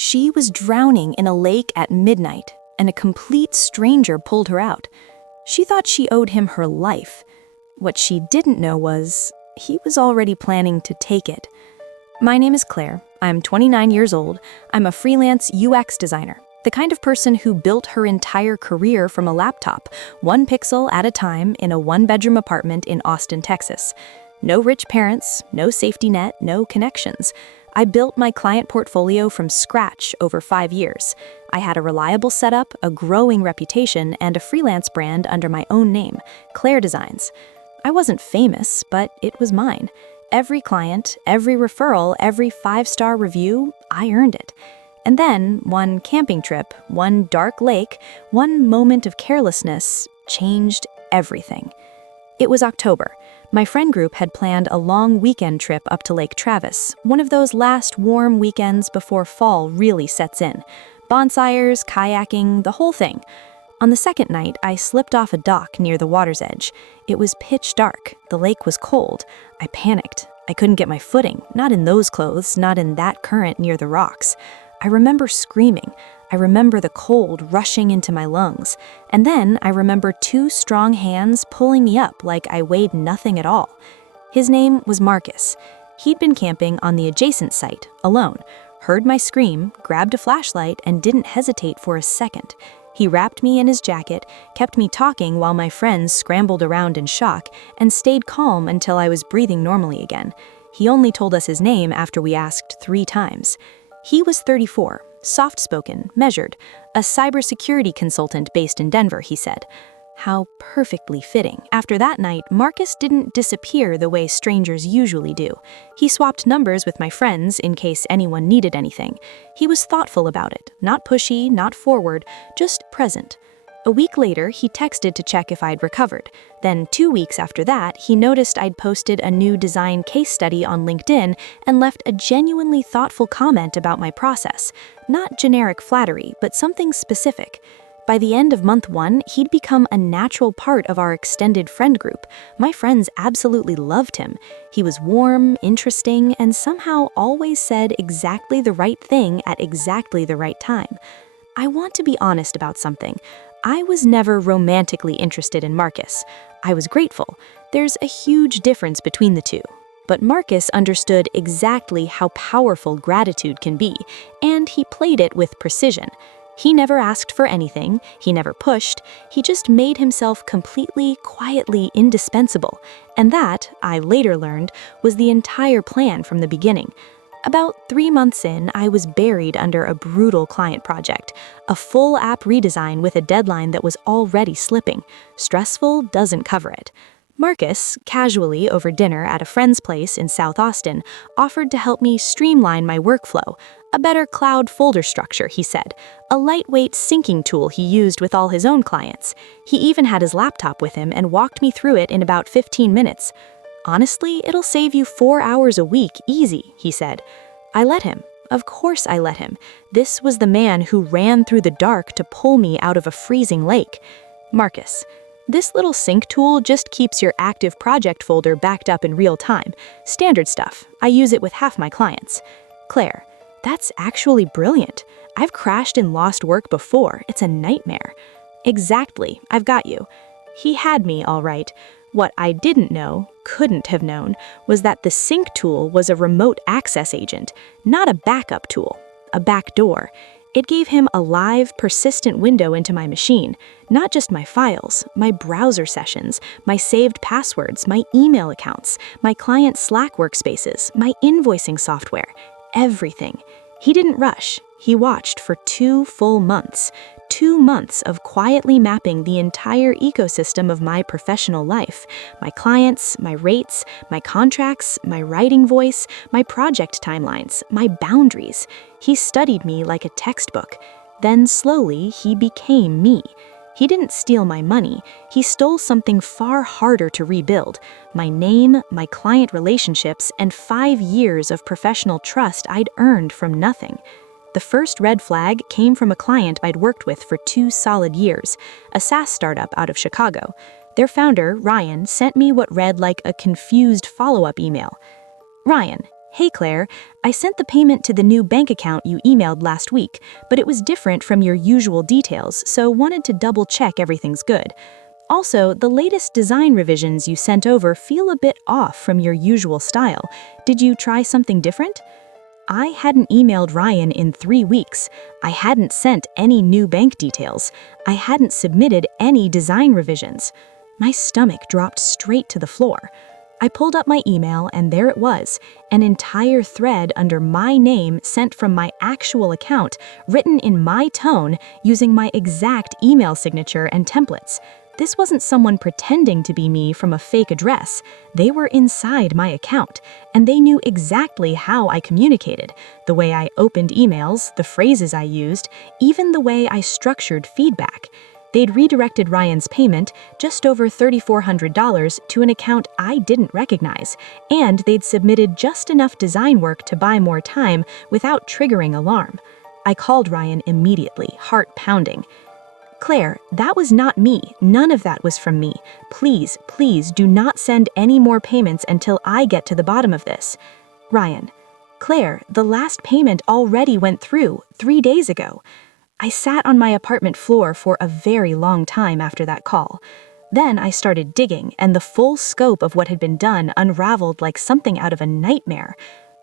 She was drowning in a lake at midnight, and a complete stranger pulled her out. She thought she owed him her life. What she didn't know was, he was already planning to take it. My name is Claire. I'm 29 years old. I'm a freelance UX designer, the kind of person who built her entire career from a laptop, one pixel at a time in a one-bedroom apartment in Austin, Texas. No rich parents, no safety net, no connections. I built my client portfolio from scratch over 5 years. I had a reliable setup, a growing reputation, and a freelance brand under my own name, Clare Designs. I wasn't famous, but it was mine. Every client, every referral, every 5-star review, I earned it. And then, one camping trip, one dark lake, one moment of carelessness changed everything. It was October. My friend group had planned a long weekend trip up to Lake Travis, one of those last warm weekends before fall really sets in. Bonfires, kayaking, the whole thing. On the second night, I slipped off a dock near the water's edge. It was pitch dark. The lake was cold. I panicked. I couldn't get my footing, not in those clothes, not in that current near the rocks. I remember screaming. I remember the cold rushing into my lungs. And then I remember 2 strong hands pulling me up like I weighed nothing at all. His name was Marcus. He'd been camping on the adjacent site, alone, heard my scream, grabbed a flashlight, and didn't hesitate for a second. He wrapped me in his jacket, kept me talking while my friends scrambled around in shock, and stayed calm until I was breathing normally again. He only told us his name after we asked 3 times. He was 34, soft-spoken, measured, a cybersecurity consultant based in Denver, he said. How perfectly fitting. After that night, Marcus didn't disappear the way strangers usually do. He swapped numbers with my friends in case anyone needed anything. He was thoughtful about it, not pushy, not forward, just present. A week later, he texted to check if I'd recovered. Then 2 weeks after that, he noticed I'd posted a new design case study on LinkedIn and left a genuinely thoughtful comment about my process. Not generic flattery, but something specific. By the end of month 1, he'd become a natural part of our extended friend group. My friends absolutely loved him. He was warm, interesting, and somehow always said exactly the right thing at exactly the right time. I want to be honest about something. I was never romantically interested in Marcus. I was grateful. There's a huge difference between the two. But Marcus understood exactly how powerful gratitude can be, and he played it with precision. He never asked for anything, he never pushed, he just made himself completely, quietly indispensable. And that, I later learned, was the entire plan from the beginning. About 3 months in, I was buried under a brutal client project, a full app redesign with a deadline that was already slipping. Stressful doesn't cover it. Marcus, casually over dinner at a friend's place in South Austin, offered to help me streamline my workflow. A better cloud folder structure, he said. A lightweight syncing tool he used with all his own clients. He even had his laptop with him and walked me through it in about 15 minutes. Honestly, it'll save you 4 hours a week, easy, he said. I let him. Of course I let him. This was the man who ran through the dark to pull me out of a freezing lake. Marcus. This little sync tool just keeps your active project folder backed up in real time. Standard stuff. I use it with half my clients. Claire. That's actually brilliant. I've crashed and lost work before. It's a nightmare. Exactly. I've got you. He had me, all right. What I didn't know, couldn't have known, was that the sync tool was a remote access agent, not a backup tool, a backdoor. It gave him a live, persistent window into my machine, not just my files, my browser sessions, my saved passwords, my email accounts, my client Slack workspaces, my invoicing software, everything. He didn't rush. He watched for 2 full months. 2 months of quietly mapping the entire ecosystem of my professional life. My clients, my rates, my contracts, my writing voice, my project timelines, my boundaries. He studied me like a textbook. Then slowly, he became me. He didn't steal my money. He stole something far harder to rebuild. My name, my client relationships, and 5 years of professional trust I'd earned from nothing. The first red flag came from a client I'd worked with for 2 solid years, a SaaS startup out of Chicago. Their founder, Ryan, sent me what read like a confused follow-up email. Ryan, Hey Claire, I sent the payment to the new bank account you emailed last week, but it was different from your usual details, so wanted to double check everything's good. Also, the latest design revisions you sent over feel a bit off from your usual style. Did you try something different? I hadn't emailed Ryan in 3 weeks. I hadn't sent any new bank details. I hadn't submitted any design revisions. My stomach dropped straight to the floor. I pulled up my email and there it was, an entire thread under my name sent from my actual account, written in my tone using my exact email signature and templates. This wasn't someone pretending to be me from a fake address. They were inside my account, and they knew exactly how I communicated, the way I opened emails, the phrases I used, even the way I structured feedback. They'd redirected Ryan's payment, just over $3,400, to an account I didn't recognize, and they'd submitted just enough design work to buy more time without triggering alarm. I called Ryan immediately, heart pounding. Claire, that was not me. None of that was from me. Please, please do not send any more payments until I get to the bottom of this. Ryan, Claire, the last payment already went through 3 days ago. I sat on my apartment floor for a very long time after that call. Then I started digging, and the full scope of what had been done unraveled like something out of a nightmare.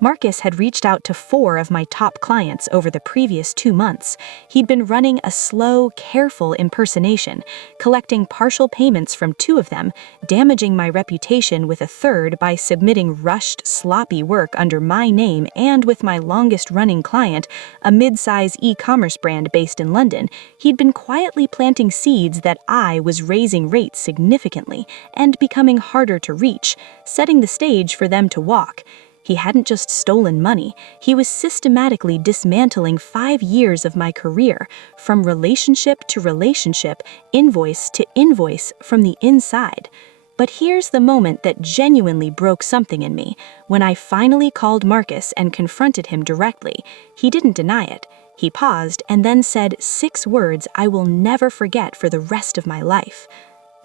Marcus had reached out to 4 of my top clients over the previous 2 months. He'd been running a slow, careful impersonation, collecting partial payments from 2 of them, damaging my reputation with a third by submitting rushed, sloppy work under my name and with my longest-running client, a mid-size e-commerce brand based in London. He'd been quietly planting seeds that I was raising rates significantly and becoming harder to reach, setting the stage for them to walk. He hadn't just stolen money, he was systematically dismantling 5 years of my career, from relationship to relationship, invoice to invoice, from the inside. But here's the moment that genuinely broke something in me. When I finally called Marcus and confronted him directly, he didn't deny it. He paused and then said 6 words I will never forget for the rest of my life.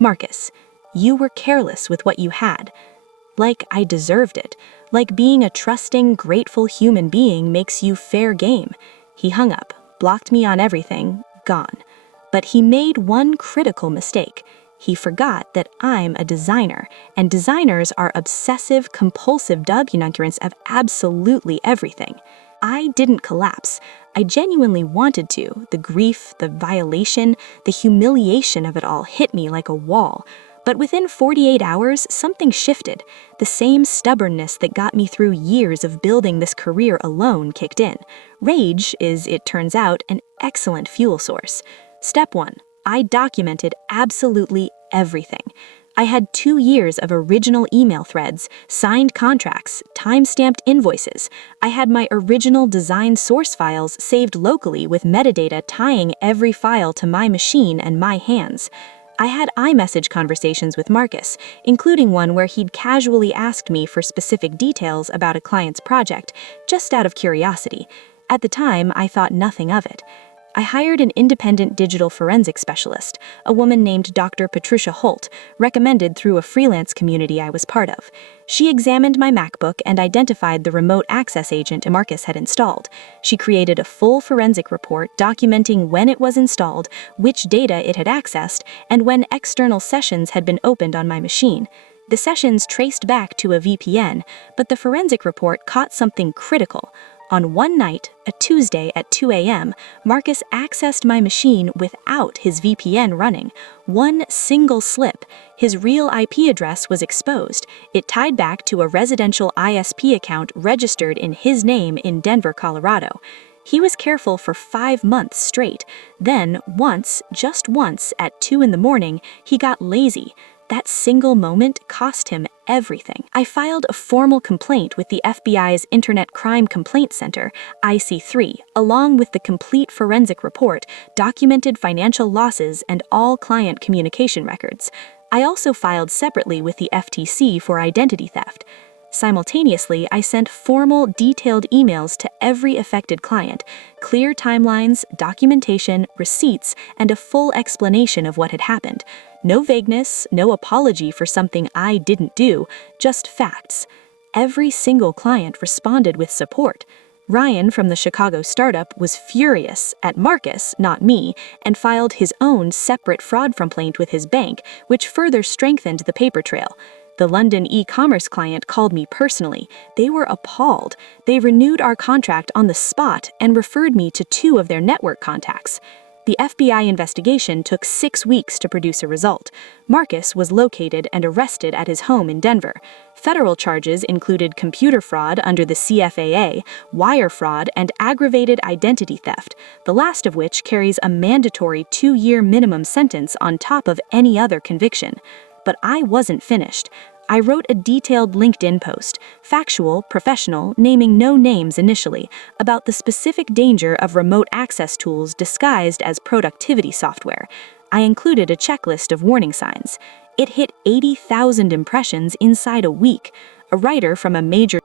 Marcus, you were careless with what you had. Like I deserved it. Like being a trusting, grateful human being makes you fair game. He hung up, blocked me on everything, gone. But he made one critical mistake. He forgot that I'm a designer, and designers are obsessive, compulsive ignorance of absolutely everything. I didn't collapse. I genuinely wanted to. The grief, the violation, the humiliation of it all hit me like a wall. But within 48 hours, something shifted. The same stubbornness that got me through years of building this career alone kicked in. Rage is, it turns out, an excellent fuel source. Step 1. I documented absolutely everything. I had 2 years of original email threads, signed contracts, time-stamped invoices. I had my original design source files saved locally with metadata tying every file to my machine and my hands. I had iMessage conversations with Marcus, including one where he'd casually asked me for specific details about a client's project, just out of curiosity. At the time, I thought nothing of it. I hired an independent digital forensic specialist, a woman named Dr. Patricia Holt, recommended through a freelance community I was part of. She examined my MacBook and identified the remote access agent Marcus had installed. She created a full forensic report documenting when it was installed, which data it had accessed, and when external sessions had been opened on my machine. The sessions traced back to a VPN, but the forensic report caught something critical. On one night, a Tuesday at 2 a.m., Marcus accessed my machine without his VPN running. One single slip. His real IP address was exposed. It tied back to a residential ISP account registered in his name in Denver, Colorado. He was careful for 5 months straight. Then, once, just once, at 2 in the morning, he got lazy. That single moment cost him everything. I filed a formal complaint with the FBI's Internet Crime Complaint Center, IC3, along with the complete forensic report, documented financial losses, and all client communication records. I also filed separately with the FTC for identity theft. Simultaneously, I sent formal, detailed emails to every affected client, clear timelines, documentation, receipts, and a full explanation of what had happened. No vagueness, no apology for something I didn't do, just facts. Every single client responded with support. Ryan from the Chicago startup was furious at Marcus, not me, and filed his own separate fraud complaint with his bank, which further strengthened the paper trail. The London e-commerce client called me personally. They were appalled. They renewed our contract on the spot and referred me to 2 of their network contacts. The FBI investigation took 6 weeks to produce a result. Marcus was located and arrested at his home in Denver. Federal charges included computer fraud under the CFAA, wire fraud, and aggravated identity theft, the last of which carries a mandatory 2-year minimum sentence on top of any other conviction. But I wasn't finished. I wrote a detailed LinkedIn post, factual, professional, naming no names initially, about the specific danger of remote access tools disguised as productivity software. I included a checklist of warning signs. It hit 80,000 impressions inside a week. A writer from a major